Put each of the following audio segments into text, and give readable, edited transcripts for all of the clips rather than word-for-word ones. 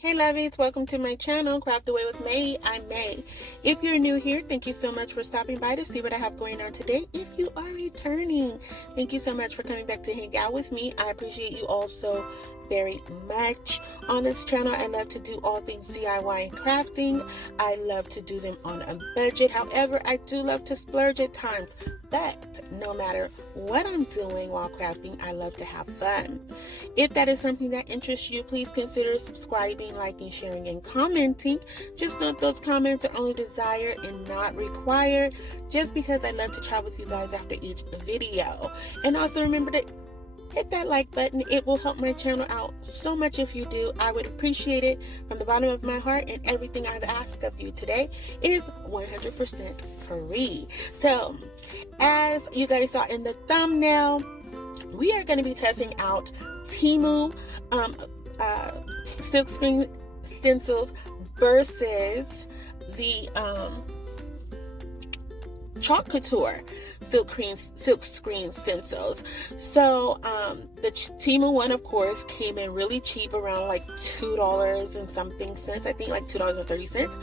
Hey lovies, welcome to my channel, Craft Away with May. I'm May. If you're new here, thank you so much for stopping by to see what I have going on today. If you are returning, thank you so much for coming back to hang out with me. I appreciate you all so very much. On this channel, I love to do all things DIY and crafting. I love to do them on a budget. However, I do love to splurge at times. But no matter what I'm doing while crafting, I love to have fun. If that is something that interests you, please consider subscribing, liking, sharing, and commenting. Just note those comments are only desired and not required, just because I love to chat with you guys after each video. And also remember to hit that like button. It will help my channel out so much if you do. I would appreciate it from the bottom of my heart, and everything I've asked of you today is 100% free. So, as you guys saw in the thumbnail, we are going to be testing out Temu silkscreen stencils versus the Couture silkscreen stencils. So the Temu one, of course, came in really cheap, around like $2 and something cents. I think like $2.30.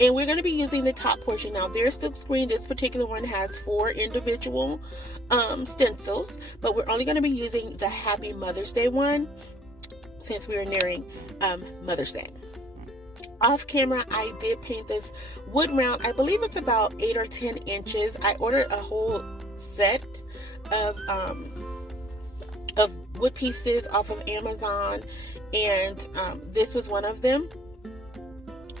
And we're going to be using the top portion. Now, their silkscreen, this particular one has 4 individual stencils, but we're only going to be using the Happy Mother's Day one since we are nearing Mother's Day. Off camera, I did paint this wood round. I believe it's about 8 or 10 inches. I ordered a whole set of wood pieces off of Amazon, and this was one of them.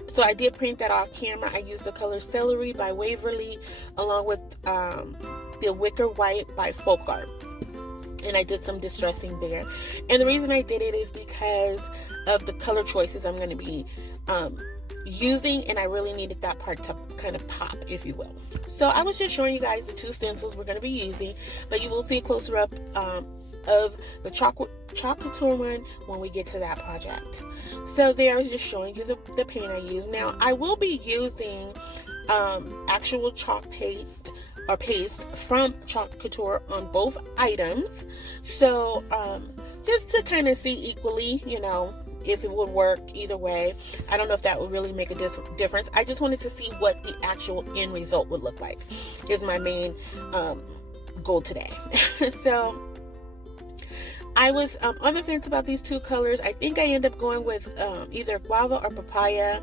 So I did paint that off camera. I used the color Celery by Waverly, along with the Wicker White by Folk Art. And I did some distressing there. And the reason I did it is because of the color choices I'm going to be using, and I really needed that part to kind of pop, if you will. So I was just showing you guys the 2 stencils we're going to be using, but you will see a closer up of the Couture one when we get to that project. So there, I was just showing you the paint I use. Now, I will be using actual chalk paint or paste from Couture on both items. So just to kind of see equally, you know, if it would work either way. I don't know if that would really make a difference. I just wanted to see what the actual end result would look like, is my main goal today. So I was on the fence about these 2 colors. I think I end up going with either guava or papaya.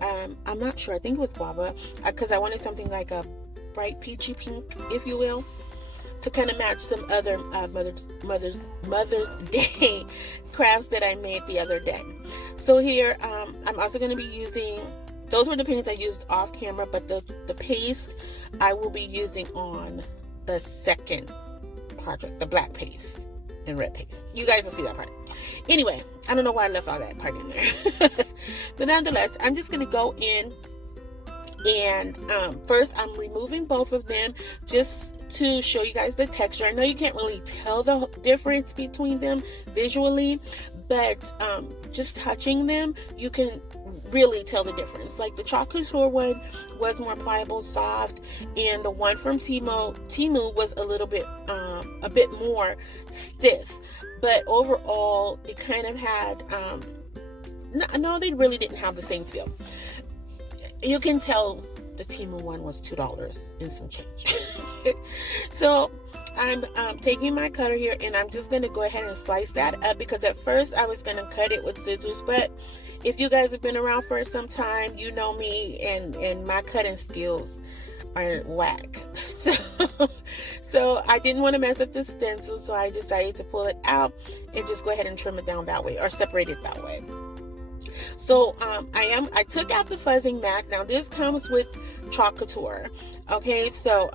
I'm not sure. I think it was guava, because I wanted something like a bright peachy pink, if you will, to kind of match some other Mother's Day crafts that I made the other day. So here, I'm also going to be using, those were the paints I used off camera, but the paste I will be using on the second project, the black paste and red paste. You guys will see that part. Anyway, I don't know why I left all that part in there. But nonetheless, I'm just going to go in, and first I'm removing both of them just to show you guys the texture. I know you can't really tell the difference between them visually, but just touching them, you can really tell the difference. Like the Couture one was more pliable, soft, and the one from Temu was a little bit a bit more stiff. But overall, it kind of had no, they really didn't have the same feel. You can tell the Temu one was $2 and some change. So I'm taking my cutter here, and I'm just going to go ahead and slice that up, because at first I was going to cut it with scissors, but if you guys have been around for some time, you know me, and my cutting skills are whack. So I didn't want to mess up the stencil, so I decided to pull it out and just go ahead and trim it down that way, or separate it that way. So I took out the fuzzing mat. Now this comes with Couture. Okay, so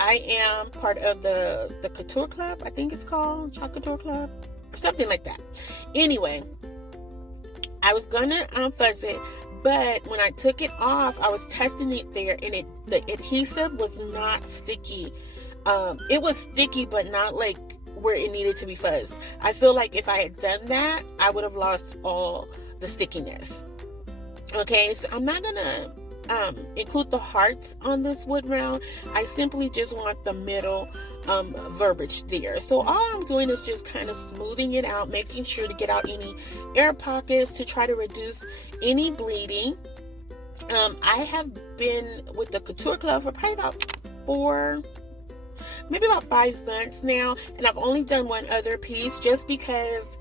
I am part of the Couture Club, I think it's called Couture Club or something like that. Anyway, I was gonna fuzz it, but when I took it off, I was testing it there, and the adhesive was not sticky. It was sticky, but not like where it needed to be fuzzed. I feel like if I had done that, I would have lost all the stickiness. Okay, so I'm not gonna include the hearts on this wood round. I simply just want the middle verbiage there. So all I'm doing is just kind of smoothing it out, making sure to get out any air pockets to try to reduce any bleeding. I have been with the Couture Club for probably about maybe about 5 months now, and I've only done one other piece just because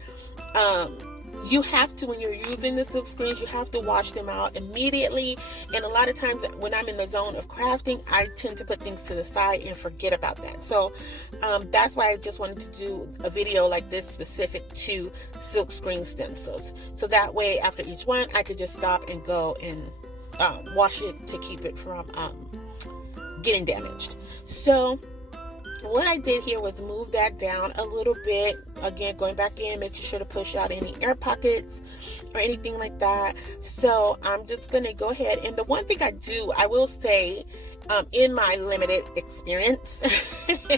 you have to, when you're using the silk screens, you have to wash them out immediately. And a lot of times when I'm in the zone of crafting, I tend to put things to the side and forget about that. So that's why I just wanted to do a video like this specific to silk screen stencils. So that way after each one, I could just stop and go and wash it to keep it from getting damaged. So what I did here was move that down a little bit. Again, going back in, making sure to push out any air pockets or anything like that. So I'm just going to go ahead. And the one thing I will say, in my limited experience, with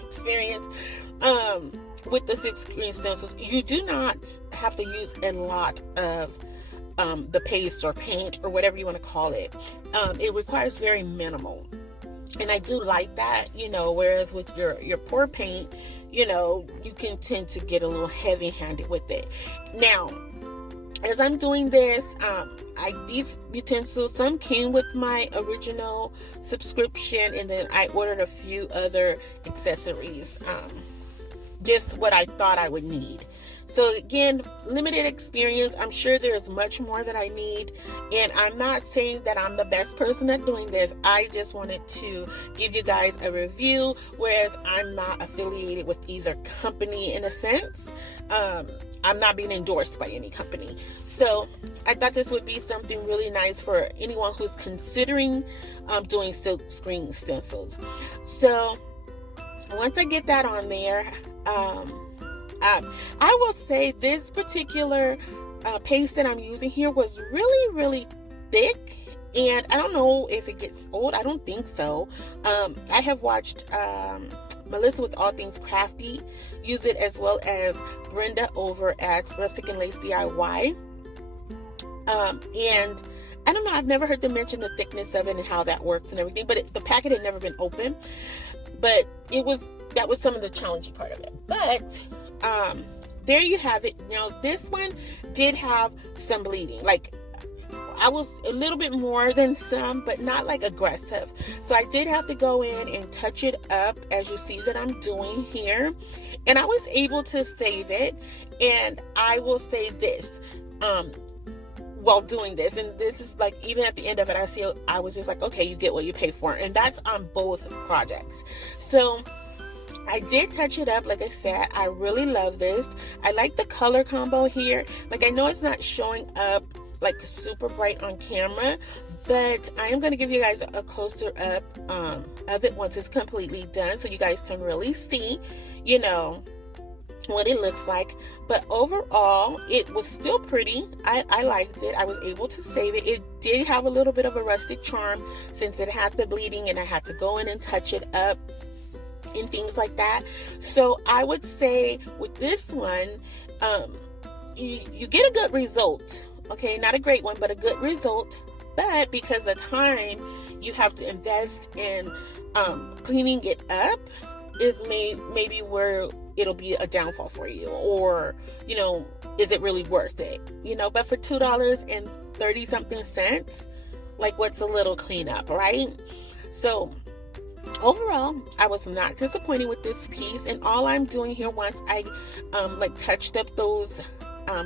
the silk screen stencils, you do not have to use a lot of the paste or paint or whatever you want to call it. It requires very minimal. And I do like that, whereas with your pour paint, you can tend to get a little heavy handed with it. Now, as I'm doing this, these utensils, some came with my original subscription, and then I ordered a few other accessories, just what I thought I would need. So again, limited experience. I'm sure there's much more that I need, and I'm not saying that I'm the best person at doing this. I just wanted to give you guys a review, whereas I'm not affiliated with either company in a sense. I'm not being endorsed by any company. So I thought this would be something really nice for anyone who's considering doing silk screen stencils. So once I get that on there, I will say this particular paste that I'm using here was really, really thick, and I don't know if it gets old. I don't think so. I have watched Melissa with All Things Crafty use it, as well as Brenda over at Rustic and Lace DIY. And I don't know, I've never heard them mention the thickness of it and how that works and everything, but the packet had never been open. But that was some of the challenging part of it. But there you have it. Now this one did have some bleeding. Like, I was a little bit more than some, but not like aggressive. So I did have to go in and touch it up, as you see that I'm doing here. And I was able to save it. And I will say this, while doing this, and this is like, even at the end of it, I was just like, okay, you get what you pay for. And that's on both projects. So I did touch it up. Like I said, I really love this. I like the color combo here. Like, I know it's not showing up like super bright on camera, but I am going to give you guys a closer up of it once it's completely done, so you guys can really see, what it looks like. But overall, it was still pretty. I liked it. I was able to save it. It did have a little bit of a rustic charm since it had the bleeding, and I had to go in and touch it up and things like that. So I would say with this one, you get a good result. Okay, not a great one, but a good result. But because the time you have to invest in cleaning it up is maybe where it'll be a downfall for you, or is it really worth it? But for $2.30 something, like, what's a little cleanup, right? So overall, I was not disappointed with this piece. And all I'm doing here, once I touched up those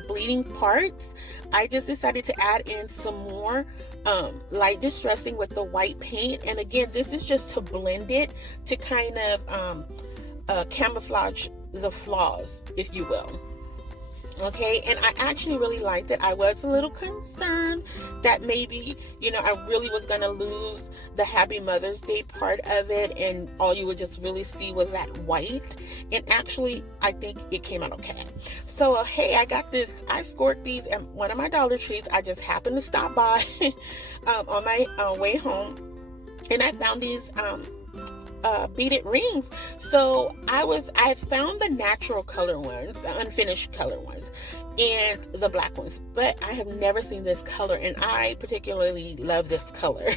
bleeding parts, I just decided to add in some more light distressing with the white paint. And again, this is just to blend it, to kind of camouflage the flaws, if you will. Okay, and I actually really liked it. I was a little concerned that maybe, I really was going to lose the Happy Mother's Day part of it, and all you would just really see was that white. And actually, I think it came out okay. So, hey, I got this. I scored these at one of my Dollar Trees. I just happened to stop by on my way home, and I found these beaded rings. So I found the natural color ones, unfinished color ones, and the black ones. But I have never seen this color, and I particularly love this color.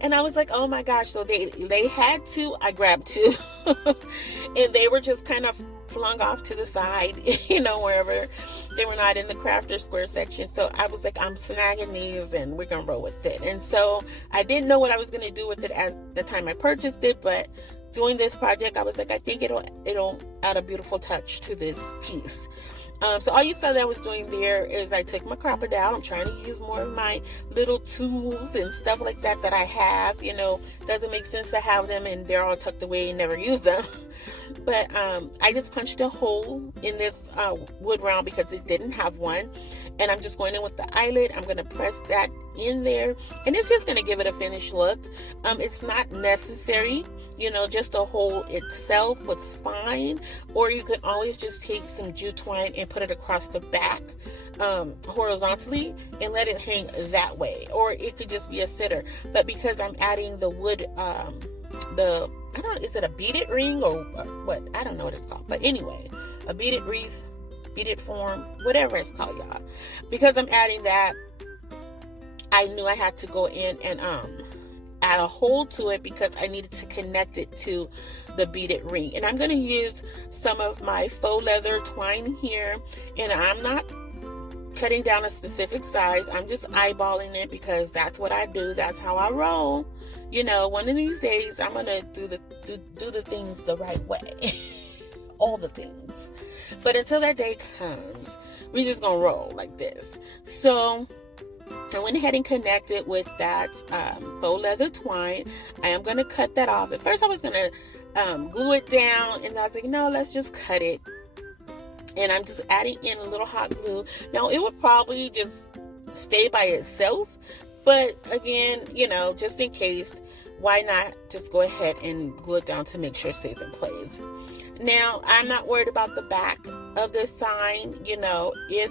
And I was like, oh my gosh. So they had two, I grabbed two. And they were just kind of flung off to the side, you know, wherever. They were not in the crafter square section. So I was like, I'm snagging these and we're gonna roll with it. And so I didn't know what I was gonna do with it at the time I purchased it, but doing this project, I was like, I think it'll add a beautiful touch to this piece. So all you saw that I was doing there is I took my Crop-A-Dowel. I'm trying to use more of my little tools and stuff like that I have. You know, doesn't make sense to have them and they're all tucked away and never use them. But I just punched a hole in this wood round because it didn't have one. And I'm just going in with the eyelet. I'm going to press that in there. And it's just going to give it a finished look. It's not necessary. You know, just the hole itself was fine. Or you could always just take some jute twine and put it across the back horizontally and let it hang that way. Or it could just be a sitter. But because I'm adding the wood, is it a beaded ring or what? I don't know what it's called. But anyway, a beaded wreath, beaded form, whatever it's called, y'all. Because I'm adding that, I knew I had to go in and add a hole to it because I needed to connect it to the beaded ring. And I'm going to use some of my faux leather twine here, and I'm not cutting down a specific size. I'm just eyeballing it because that's what I do. That's how I roll. You know, one of these days I'm gonna do the things the right way. All the things. But until that day comes, we're just gonna roll like this. So I went ahead and connected with that faux leather twine. I am going to cut that off. At first I was going to glue it down, and I was like, no, let's just cut it. And I'm just adding in a little hot glue. Now it would probably just stay by itself, but again, you know, just in case, why not just go ahead and glue it down to make sure it stays in place. Now I'm not worried about the back of the sign. You know, if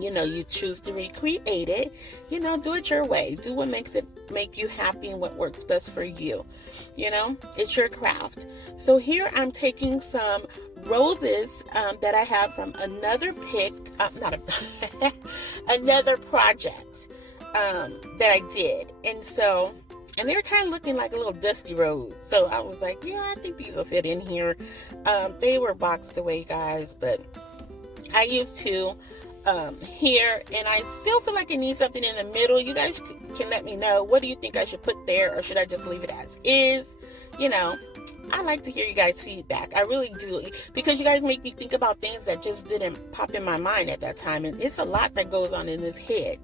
you choose to recreate it, you know, do it your way. Do what make you happy and what works best for you. You know, it's your craft. So here I'm taking some roses that I have from another another project that I did. And they're kind of looking like a little dusty rose. So I was like, yeah, I think these will fit in here. They were boxed away, guys, but I used to here, and I still feel like I need something in the middle. You guys can let me know, what do you think I should put there, or should I just leave it as is? You know, I like to hear you guys' feedback. I really do, because you guys make me think about things that just didn't pop in my mind at that time. And it's a lot that goes on in this head,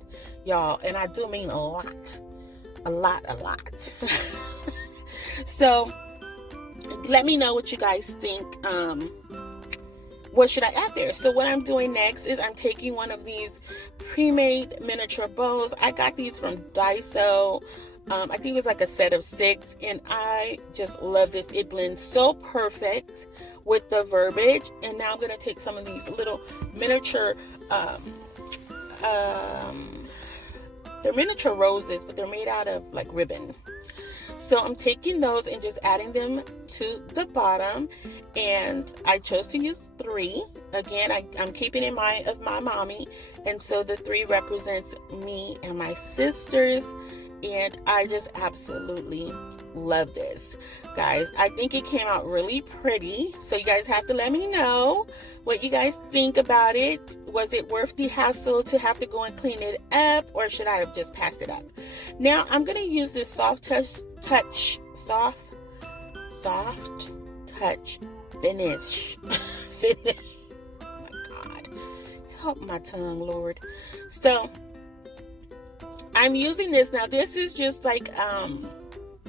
y'all, and I do mean a lot. So let me know what you guys think. What should I add there? So what I'm doing next is I'm taking one of these pre-made miniature bows. I got these from Daiso. I think it was like a set of 6, and I just love this. It blends so perfect with the verbiage. And now I'm going to take some of these little miniature, they're miniature roses, but they're made out of like ribbon. So I'm taking those and just adding them to the bottom, and I chose to use 3. Again, I'm keeping in mind of my mommy, and so the 3 represents me and my sisters, and I just absolutely love this, guys. I think it came out really pretty, so you guys have to let me know what you guys think about it. Was it worth the hassle to have to go and clean it up, or should I have just passed it up? Now I'm going to use this soft touch finish. Oh my God, help my tongue, Lord. So I'm using this. Now this is just like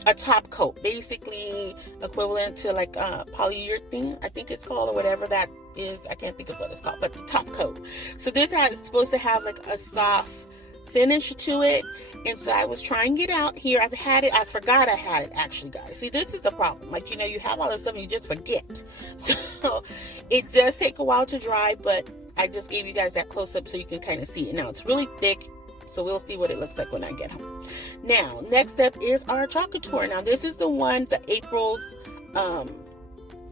a top coat, basically equivalent to like polyurethane, I think it's called, or whatever that is. I can't think of what it's called, but the top coat. So this is supposed to have like a soft finish to it, and so I was trying it out here. I've had it, I forgot I had it, actually, guys. See, this is the problem. Like, you know, you have all this stuff and you just forget. So it does take a while to dry, but I just gave you guys that close-up so you can kind of see it. Now it's really thick, so we'll see what it looks like when I get home. Now next up is our Couture. Now this is the one, the April's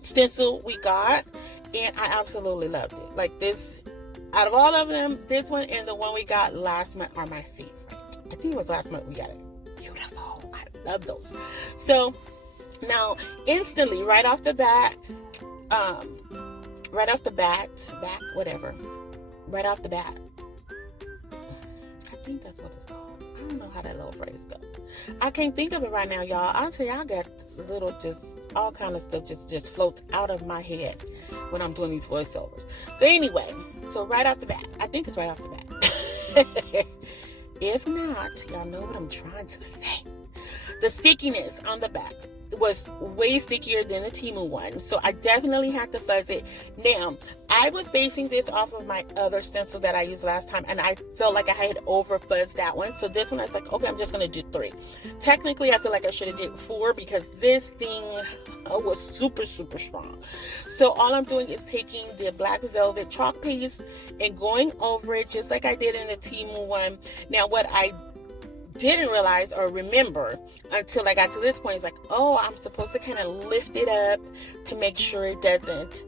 stencil we got, and I absolutely loved it. Like this, out of all of them, this one and the one we got last month are my favorite. I think it was last month we got it. Beautiful. I love those. So now instantly, right off the bat, right off the bat, I think that's what it's called. I don't know how that little phrase goes. I can't think of it right now, y'all. I'll tell you, I got little, just all kind of stuff just floats out of my head when I'm doing these voiceovers. So anyway, so right off the bat, I think it's right off the bat. If not, y'all know what I'm trying to say. The stickiness on the back was way stickier than the Temu one, so I definitely had to fuzz it. Now, I was basing this off of my other stencil that I used last time, and I felt like I had over fuzzed that one. So this one, I was like, okay, I'm just gonna do 3. Technically, I feel like I should have did 4 because this thing was super strong. So all I'm doing is taking the black velvet chalk paste and going over it just like I did in the Temu one. Now, what I didn't realize or remember until I got to this point is like, oh, I'm supposed to kind of lift it up to make sure it doesn't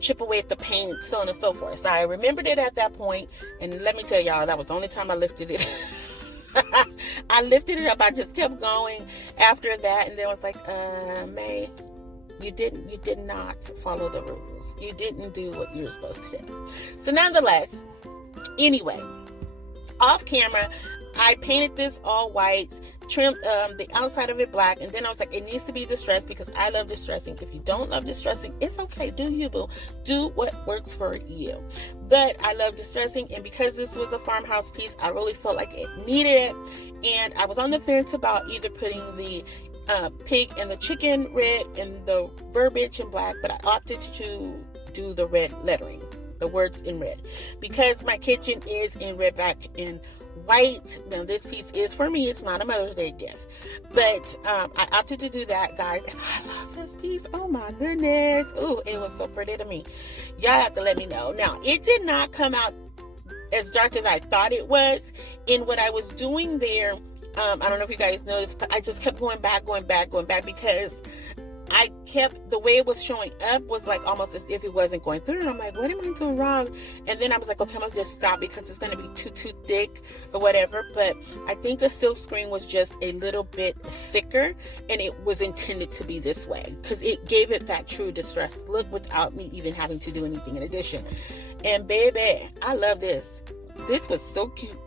chip away at the paint, so on and so forth. So I remembered it at that point, and let me tell y'all, that was the only time I lifted it. I lifted it up. I just kept going after that, and then was like, May, you did not follow the rules. You didn't do what you were supposed to do. So nonetheless, anyway, off camera, I painted this all white, trimmed the outside of it black, and then I was like, it needs to be distressed because I love distressing. If you don't love distressing, it's okay. Do you, boo. Do what works for you. But I love distressing, and because this was a farmhouse piece, I really felt like it needed it. And I was on the fence about either putting the pig and the chicken red and the verbiage in black, but I opted to do the red lettering, the words in red, because my kitchen is in red, back in white. Now this piece is for me, it's not a Mother's Day gift, but I opted to do that, guys, and I love this piece. Oh my goodness. Oh, it was so pretty to me. Y'all have to let me know. Now, it did not come out as dark as I thought it was. In what I was doing there, I don't know if you guys noticed, but I just kept going back because I kept, the way it was showing up was like almost as if it wasn't going through, and I'm like, what am I doing wrong? And then I was like, okay, I'm gonna just stop because it's gonna be too thick or whatever. But I think the silk screen was just a little bit thicker, and it was intended to be this way because it gave it that true distressed look without me even having to do anything in addition. And baby, I love this. This was so cute.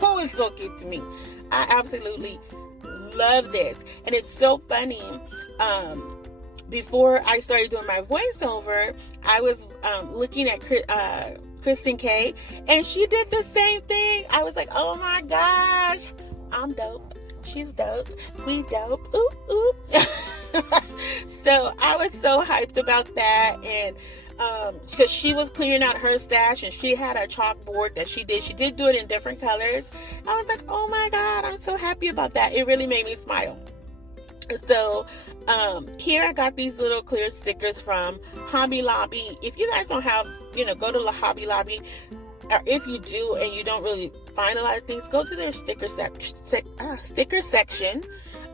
Oh, it's so cute to me. I absolutely love this. And it's so funny. Before I started doing my voiceover, I was looking at Kristen K, and she did the same thing. I was like, oh my gosh, I'm dope. She's dope. We dope. Ooh, ooh. So I was so hyped about that, and because she was clearing out her stash, and she had a chalkboard that she did do it in different colors. I was like, oh my God, I'm so happy about that. It really made me smile. So here I got these little clear stickers from Hobby Lobby. If you guys don't have, go to the Hobby Lobby, or if you do and you don't really find a lot of things, go to their sticker section,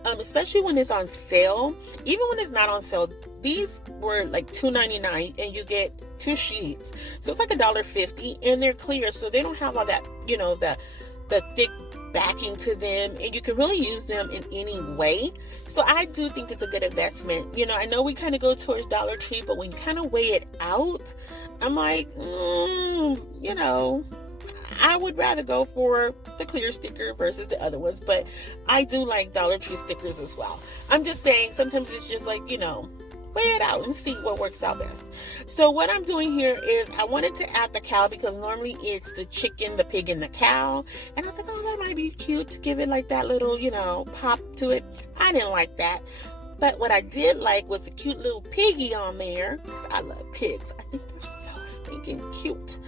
especially when it's on sale. Even when it's not on sale, these were like $2.99 and you get 2 sheets, so it's like $1.50, and they're clear, so they don't have all that, the thick backing to them, and you can really use them in any way. So I do think it's a good investment. I know we kind of go towards Dollar Tree, but when you kind of weigh it out, I'm like, I would rather go for the clear sticker versus the other ones, but I do like Dollar Tree stickers as well. I'm just saying, sometimes it's just like, weigh it out and see what works out best. So what I'm doing here is I wanted to add the cow because normally it's the chicken, the pig, and the cow. And I was like, oh, that might be cute to give it like that little, pop to it. I didn't like that. But what I did like was a cute little piggy on there, because I love pigs. I think they're so stinking cute.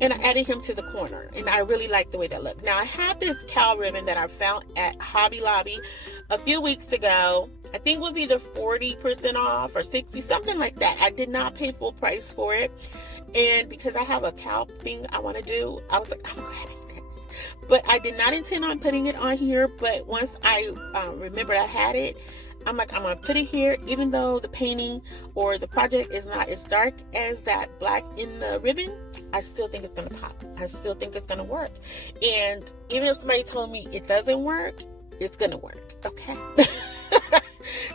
And I added him to the corner, and I really like the way that looked. Now, I had this cow ribbon that I found at Hobby Lobby a few weeks ago. I think it was either 40% off or 60, something like that. I did not pay full price for it. And because I have a cow thing I want to do, I was like, I'm grabbing this. But I did not intend on putting it on here. But once I remembered I had it, I'm like, I'm gonna put it here, even though the painting or the project is not as dark as that black in the ribbon. I still think it's gonna pop. I still think it's gonna work. And even if somebody told me it doesn't work, it's gonna work. Okay.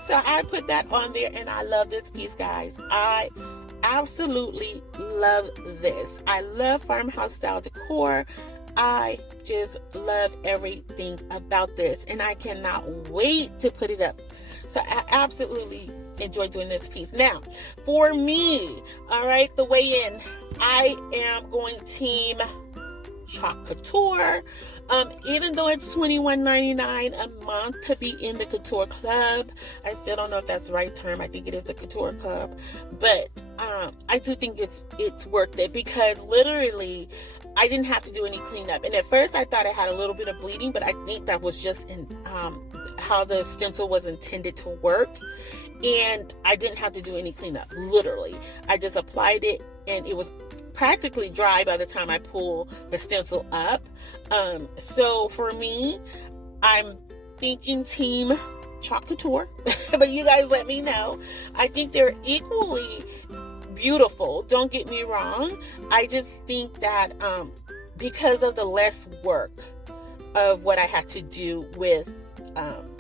So I put that on there, and I love this piece, guys. I absolutely love this. I love farmhouse style decor. I just love everything about this, and I cannot wait to put it up. So I absolutely enjoy doing this piece. Now, for me, all right, the way in, I am going team Chalk Couture. Even though it's $21.99 a month to be in the Couture Club, I still don't know if that's the right term. I think it is the Couture Club, but I do think it's worth it, because literally I didn't have to do any cleanup. And at first I thought I had a little bit of bleeding, but I think that was just in how the stencil was intended to work, and I didn't have to do any cleanup. Literally, I just applied it, and it was practically dry by the time I pull the stencil up. So for me, I'm thinking team Chalk Couture, but you guys let me know. I think they're equally beautiful, don't get me wrong. I just think that because of the less work of what I had to do with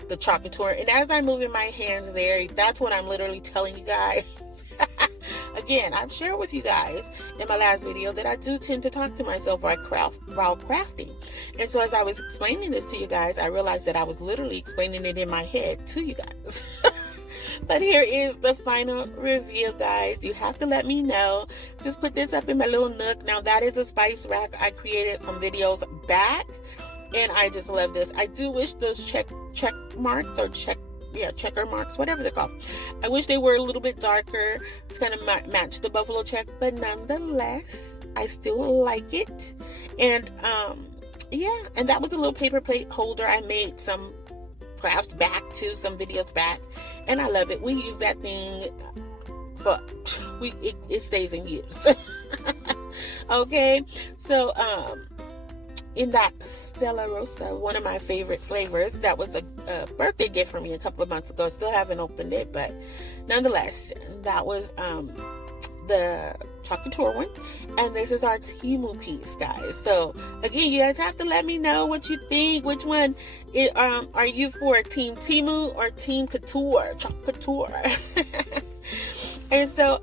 the Chalk Couture, and as I'm moving my hands there, that's what I'm literally telling you guys. Again, I've shared with you guys in my last video that I do tend to talk to myself while crafting. And so as I was explaining this to you guys, I realized that I was literally explaining it in my head to you guys. But here is the final review, guys. You have to let me know. Just put this up in my little nook. Now, that is a spice rack I created some videos back, and I just love this. I do wish those check marks or checker marks, whatever they're called, I wish they were a little bit darker to kind of match the buffalo check, but nonetheless, I still like it. And yeah, and that was a little paper plate holder I made some crafts back to, some videos back, and I love it. We use that thing for it stays in use. Okay, so in that Stella Rosa, one of my favorite flavors, that was a birthday gift for me a couple of months ago. Still haven't opened it, but nonetheless, that was the Chalk Couture one, and this is our Temu piece, guys. So again, you guys have to let me know what you think. Which one are you for, Team Temu or Team Couture, Chalk Couture? And so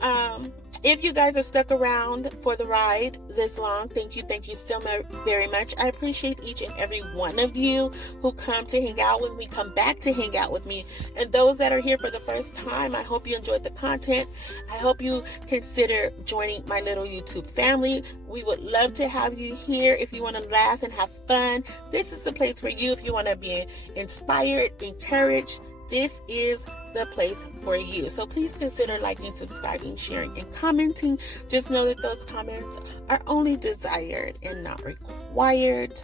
if you guys have stuck around for the ride this long, thank you so very much. I appreciate each and every one of you who come to hang out with me, come back to hang out with me. And those that are here for the first time, I hope you enjoyed the content. I hope you consider joining my little YouTube family. We would love to have you here. If you want to laugh and have fun, this is the place for you. If you want to be inspired, encouraged, this is the place for you. So please consider liking, subscribing, sharing, and commenting. Just know that those comments are only desired and not required.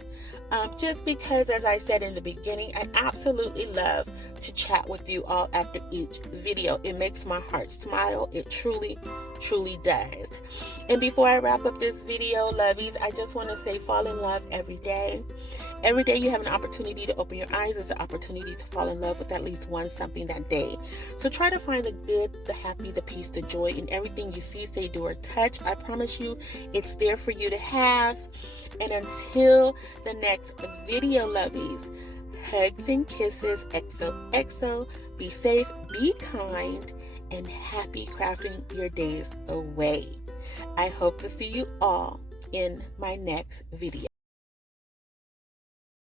Just because, as I said in the beginning, I absolutely love to chat with you all after each video. It makes my heart smile. It truly does. And before I wrap up this video, lovies, I just want to say, fall in love every day. Every day you have an opportunity to open your eyes. It's an opportunity to fall in love with at least one something that day. So try to find the good, the happy, the peace, the joy in everything you see, say, do, or touch. I promise you, it's there for you to have. And until the next video, lovies, hugs and kisses, XOXO. Be safe, be kind, and happy crafting your days away. I hope to see you all in my next video.